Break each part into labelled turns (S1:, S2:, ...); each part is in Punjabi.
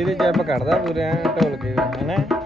S1: ਇਹਦੇ ਜੈਪ ਕੱਢਦਾ ਪੂਰੇ ਐ ਢੋਲ ਕੇ ਹਨਾ?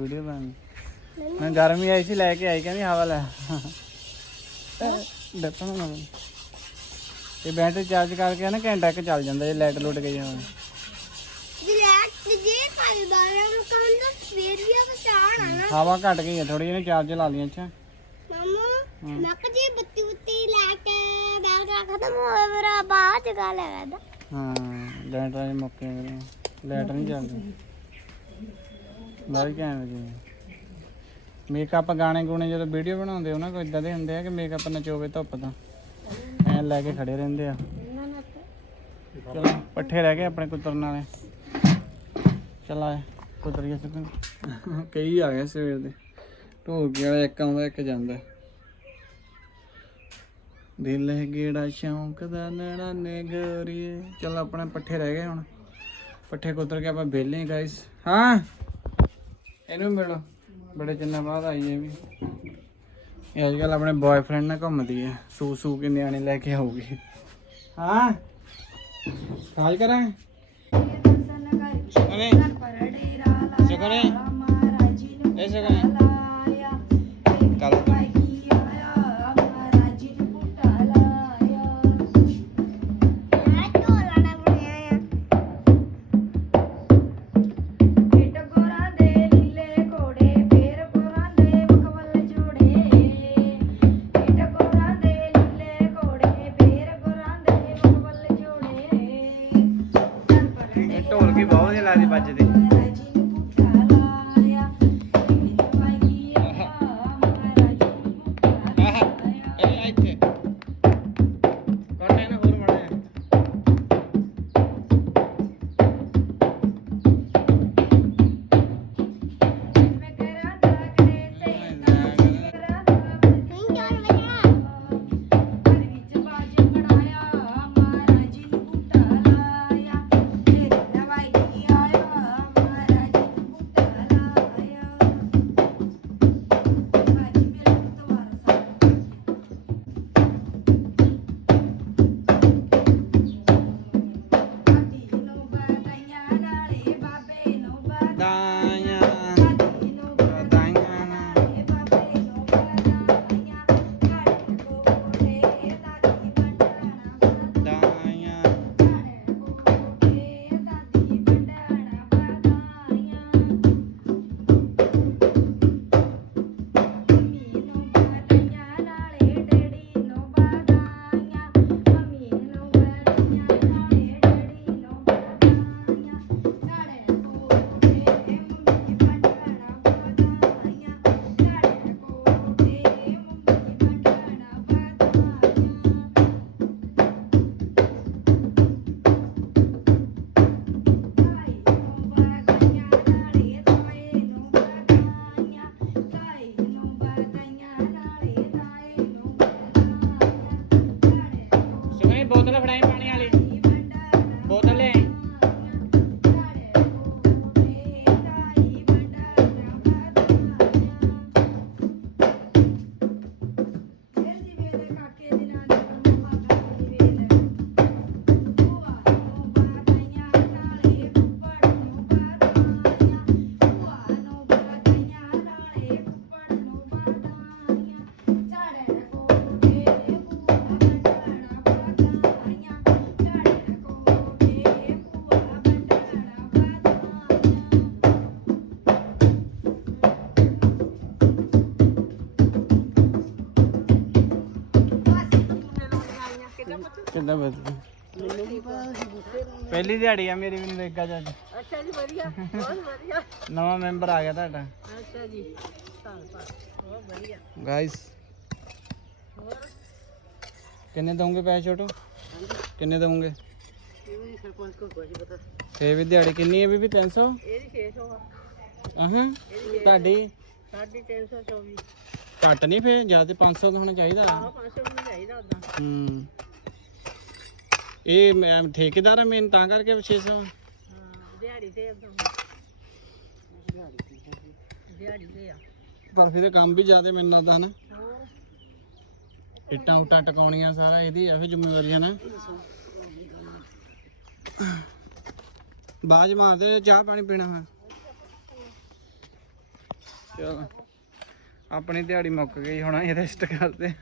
S1: ਵੀਡੀਓ ਬਣਾਉਣੀ। ਮੈਂ ਗਰਮੀ ਆਈ ਸੀ ਲੈ ਕੇ ਆਈ ਕਹਿੰਦੀ ਹਵਾ ਲੈ। ਦੱਸਣਾ ਨਾ ਇਹ ਬੈਟਰੀ ਚਾਰਜ ਕਰਕੇ ਨਾ ਘੰਟਾ ਕੁ ਚੱਲ ਜਾਂਦਾ ਜੇ ਲਾਈਟ ਲੁੱਟ ਗਈ ਹੋਵੇ ਹਵਾ ਘਟ ਗਈ ਹੈ ਥੋੜੀ ਜਿਹੀ ਚਾਰਜ ਲਾ ਲਈ ਅੱਛਾ।
S2: ਮੈਂ ਕਿਹਾ ਜੀ ਬੱਤੀ ਬੱਤੀ ਲੈ ਕੇ ਕਰਾ ਖਤਮ ਹੋਇਆ ਮੇਰਾ ਬਾਹਰ ਦਾ
S1: ਹਾਂ ਲਾਈਟ ਆਈ ਮੌਕੇ ਲਾਈਟ ਨਹੀਂ ਚੱਲਦੀ। ਬਾਈ ਕਹਿਣ ਜੀ ਮੇਕਅਪ ਗਾਣੇ ਗੁਣੇ ਜਦੋਂ ਵੀਡੀਓ ਬਣਾਉਂਦੇ, ਉਹਨਾਂ ਕੋਲ ਇਦਾਂ ਦੇ ਹੁੰਦੇ ਆ ਕਿ ਮੇਕਅਪ ਨਚੋਵੇ ਧੁੱਪ ਤੋਂ। ਐ ਲੈ ਕੇ ਖੜੇ ਰਹਿੰਦੇ ਆ। ਚਲੋ, ਪੱਠੇ ਰਹਿ ਗਏ ਆਪਣੇ ਕੁਤਰਨ ਵਾਲੇ ਚਲ ਆਏ ਕੁਤਰੀਏ ਸਕਣ ਕਈ ਆ ਗਏ ਸਵੇਰ ਦੇ। ਢੋਲਕੀ ਵਾਲਾ ਇੱਕ ਆਉਂਦਾ, ਇੱਕ ਜਾਂਦਾ। ਦਿਲ ਹੈ ਗੇੜਾ ਸ਼ੌਂਕ ਦਾ ਨੜਾਨੇ ਗੋਰੀਏ। ਚਲ ਆਪਣੇ ਪੱਠੇ ਰਹਿ ਗਏ ਹੁਣ। ਪੱਠੇ ਕੁਤਰ ਕੇ ਆਪਾਂ ਵੇਲੇ ਗਾਇਸ ਹਾਂ? ਇਹਨੂੰ ਮਿਲੋ। ਬੜੇ ਚਿੰਨਾ ਬਾਅਦ ਆਈ ਇਹ ਵੀ। ਇਹ ਅੱਜ ਕੱਲ ਆਪਣੇ ਬॉयਫ੍ਰੈਂਡ ਨਾਲ ਘੁੰਮਦੀ ਹੈ ਸੂ ਸੂ ਕੇ ਨਿਆਣੇ ਲੈ ਕੇ ਆਊਗੀ ਹਾਂ? ਕਾਲ ਕਰਾਂ? ਅਰੇ ਸ਼ਕਰੇ ਸ਼ਕਰੇ ਕੱਲ ਕਿੱਦਾਂ ਬਦਲ ਪਹਿਲੀ ਦਿਹਾੜੀ ਆ ਮੇਰੀ ਵੀ ਨਰੇਗਾ ਚ ਅੱਜ।
S3: ਅੱਛਾ ਜੀ ਵਧੀਆ। ਬਹੁਤ ਵਧੀਆ।
S1: ਨਵਾਂ ਮੈਂਬਰ ਆ ਗਿਆ ਤੁਹਾਡਾ।
S3: ਅੱਛਾ ਜੀ। ਧੰਨਵਾਦ ਬਹੁਤ ਵਧੀਆ।
S1: ਗਾਇਸ ਕਿੰਨੇ ਦਵੋਗੇ ਪੈਸੇ ਛੋਟੋ? ਕਿੰਨੇ ਦਵੋਗੇ
S3: ਇਹ ਵੀ ਸਰਪੰਚ ਕੋਲ ਕੋਈ ਪਤਾ।
S1: ਛੇ ਵੀ ਦਿਹਾੜੀ ਕਿੰਨੀ ਹੈ ਬੀਬੀ? 300
S3: ਇਹਦੀ 600 ਆ।
S1: ਆਹਾਂ ਤੁਹਾਡੀ?
S3: ਸਾਡੀ 324
S1: ਘੱਟ ਨਹੀਂ ਫੇ ਜ਼ਿਆਦਾ 500 ਦਾ ਹੋਣਾ ਚਾਹੀਦਾ।
S3: ਆਹ 500 ਵੀ ਚਾਹੀਦਾ ਉਦਾਂ
S1: ਹੂੰ। ਇਹ ਮੈਂ ਠੇਕੇਦਾਰ ਆ ਮੇਨ ਤਾਂ ਕਰਕੇ 600
S3: ਹਾਂ ਦਿਹਾੜੀ ਤੇ ਦਿਹਾੜੀ ਤੇ ਆ।
S1: ਪਰ ਫਿਰ ਇਹ ਕੰਮ ਵੀ ਜ਼ਿਆਦਾ ਮੈਨੂੰ ਲੱਗਦਾ ਹਨਾ। ਇੱਟਾਂ ਉਟਾਂ ਟਕਾਉਣੀਆਂ ਸਾਰਾ ਇਹਦੀ ਆ ਫਿਰ ਜ਼ਿੰਮੇਵਾਰੀ ਹਨਾ ਬਾਜ ਮਾਰਦੇ ਚਾਹ ਪਾਣੀ ਪੀਣਾ ਹੈ ਚਲੋ, ਆਪਣੀ ਦਿਹਾੜੀ ਮੁੱਕ ਗਈ ਹੁਣ ਇਹ ਰੈਸਟ ਕਰਦੇ।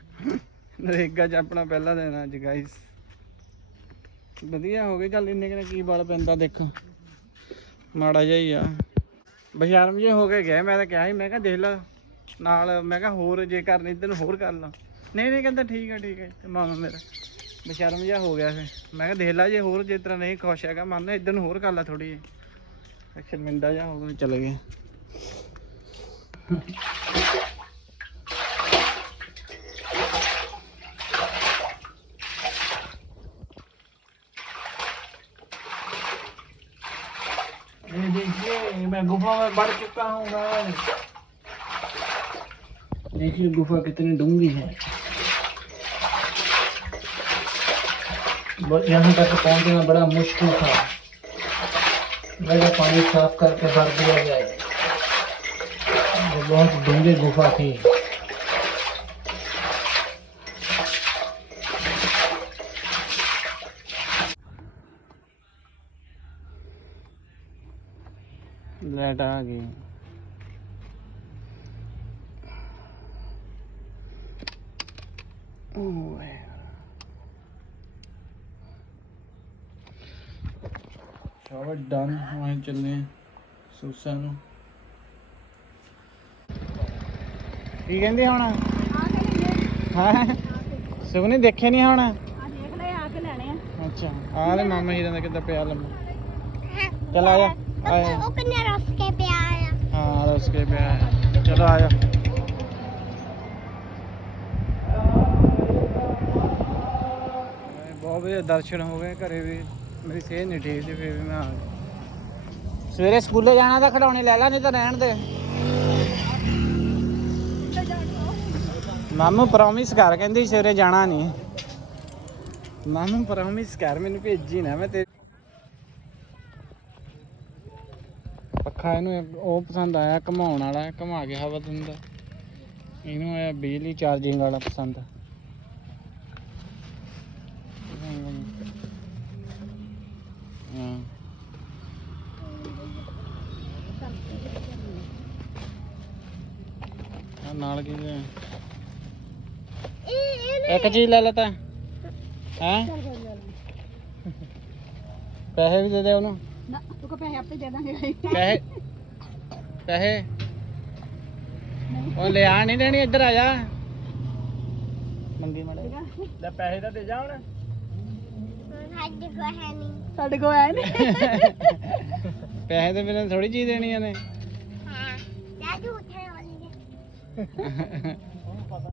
S1: ਨਰੇਗਾ 'ਚ ਆਪਣਾ ਪਹਿਲਾ ਦਿਨ ਅੱਜ ਗਾਈਸ ਵਧੀਆ ਹੋ ਗਈ ਚੱਲ ਇੰਨੇ ਕਿਨੇ ਕੀ ਬਲ ਪੈਂਦਾ ਦੇਖੋ। ਮਾੜਾ ਜਿਹਾ ਹੀ ਆ। ਬਸ਼ਰਮ ਜੇ ਹੋ ਕੇ ਗਏ ਮੈਂ ਤਾਂ ਕਿਹਾ ਸੀ, ਮੈਂ ਕਿਹਾ ਦੇਖ ਲੈ, ਨਾਲ ਮੈਂ ਕਿਹਾ ਹੋਰ ਜੇ ਕਰਨੀ ਤੈਨੂੰ ਹੋਰ ਕਰ ਲਾ। ਨਹੀਂ ਨਹੀਂ ਕਹਿੰਦਾ ਠੀਕ ਆ, ਠੀਕ ਹੈ ਤੇ ਮਾਮਾ ਮੇਰਾ। ਬਸ਼ਰਮ ਜਿਹਾ ਹੋ ਗਿਆ ਫਿਰ। ਮੈਂ ਕਿਹਾ ਦੇਖ ਲੈ ਜੇ ਹੋਰ ਜੇ ਤਰ੍ਹਾਂ ਨਹੀਂ ਖੁਸ਼ ਹੈਗਾ, ਮਨ ਇਦਾਂ ਨੂੰ ਹੋਰ ਕਰ ਲਾ ਥੋੜੀ ਜਿਹੀ। ਸ਼ਰਮਿੰਦਾ ਜਿਹਾ ਹੋ ਗਿਆ, ਚਲੇ ਗਏ मैं गुफा में बढ़ चुका हूँ देखिए गुफा कितनी डूँगी है। यहाँ तक पहुँचना बड़ा मुश्किल था। मेरा पानी साफ़ करके भर दिया जाए। बहुत डूँगी गुफा थी। ਲਾਈਟ ਆ ਗਈ ਓਏ। ਸ਼ਾਵਰ ਡਨ ਹੋਏ ਚੱਲੇ ਸੁਸਾ ਨੂੰ। ਕੀ ਕਹਿੰਦੀ ਹੁਣ? ਆ। ਹਾਂ? ਸੁਗਨੇ ਦੇਖੇ ਨਹੀਂ ਹੁਣ?
S3: ਦੇਖ ਲੈ ਆ ਕੇ ਲੈਣੇ ਆ।
S1: ਅੱਛਾ ਆ ਲੈ ਮਾਮਾ ਹੀਰਾ ਦਾ ਕਿੱਦਾਂ ਪਿਆ ਲੰਮਾ। ਚਲ ਆ ਦਰਸ਼ਨ ਹੋ ਗਏ ਘਰੇ ਵੀ। ਮੇਰੀ ਸਿਹਤ ਨਹੀਂ ਠੀਕ ਸੀ ਫਿਰ ਮੈਂ ਆ ਗਿਆ। ਸਵੇਰੇ ਸਕੂਲੇ ਜਾਣਾ ਤਾਂ ਖਿਡੌਣੇ ਲੈ ਲਾ ਨਹੀਂ ਤਾਂ ਰਹਿਣ ਦੇ। ਮਾਮੂ ਪ੍ਰੋਮਿਸ ਕਰ ਕਹਿੰਦੀ ਸਵੇਰੇ ਜਾਣਾ ਨਹੀਂ। ਮਾਮੂ ਪ੍ਰੋਮਿਸ ਕਰ ਮੈਨੂੰ ਭੇਜੀ ਨਾ ਮੈਂ ਤੇ ਪੱਖਾ ਇਹਨੂੰ ਉਹ ਪਸੰਦ ਆਇਆ ਘਮਾਉਣ ਵਾਲਾ ਘਮਾ ਕੇ ਹਵਾ ਦਿੰਦਾ। ਇਹਨੂੰ ਆਇਆ ਬਿਜਲੀ ਚਾਰਜਿੰਗ ਵਾਲਾ ਪਸੰਦ। ਹਾਂ। ਨਾਲ ਕੀ ਇੱਕ ਚੀਜ਼ ਲੈ ਲੈਤਾ ਹੈ? ਪੈਸੇ ਵੀ ਦੇ ਦੇ ਉਹਨੂੰ।
S3: ਨਾ। ਕੋ ਪੈਸੇ ਆਪੇ ਦੇ ਦਾਂਗੇ
S1: ਪੈਸੇ? ਪੈਸੇ? ਉਹ ਲਿਆ ਨਹੀਂ ਦੇਣੀ ਇੱਧਰ ਆ ਜਾ। ਮੰਗੀ ਮੜੇ ਲੈ ਪੈਸੇ ਤਾਂ ਦੇ ਜਾ ਹੁਣ।
S2: ਸਾਡੇ ਕੋ ਹੈ ਨਹੀਂ।
S3: ਸਾਡੇ ਕੋ ਆਏ ਨੇ
S1: ਪੈਸੇ ਤੇ ਬਿਨਾਂ ਥੋੜੀ ਚੀਜ਼ ਦੇਣੀ
S2: ਹਾਂ। ਉੱਥੇ ਹੋਣਗੇ